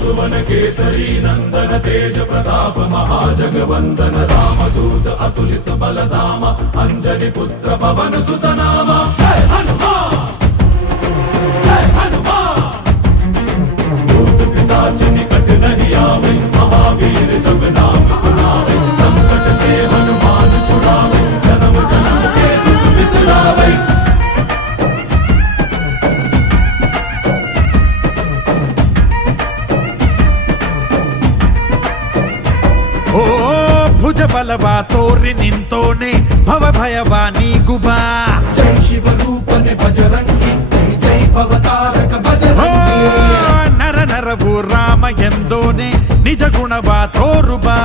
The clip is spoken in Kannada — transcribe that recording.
सुवन केसरी नंदन तेज प्रताप महाजगवंदन रामदूत अतुलित बलधाम अंजनी पुत्र पवन सुत नाम जय हनुमान जय हनुमान। भूत पिशाच निकट नहीं आवे महावीर जब नाम सुनावे संकट से हनुमान छुड़ावे जन्म जन्म के दुख बिसरावे। ಓ ಭುಜ ಬಲವ ತೋರಿ ನಿಂತೋನೆ ಭವ ಭಯವ ನೀಗುಬಾ ಜೈ ಶಿವ ರೂಪನೆ ಬಜರಂಗಿ ಜೈ ಜೈ ಭವತಾರಕ ಬಜರಂಗಿ ನರ ನರವು ರಾಮ ಎಂದೋನೆ ನಿಜ ಗುಣವ ತೋರುಬಾ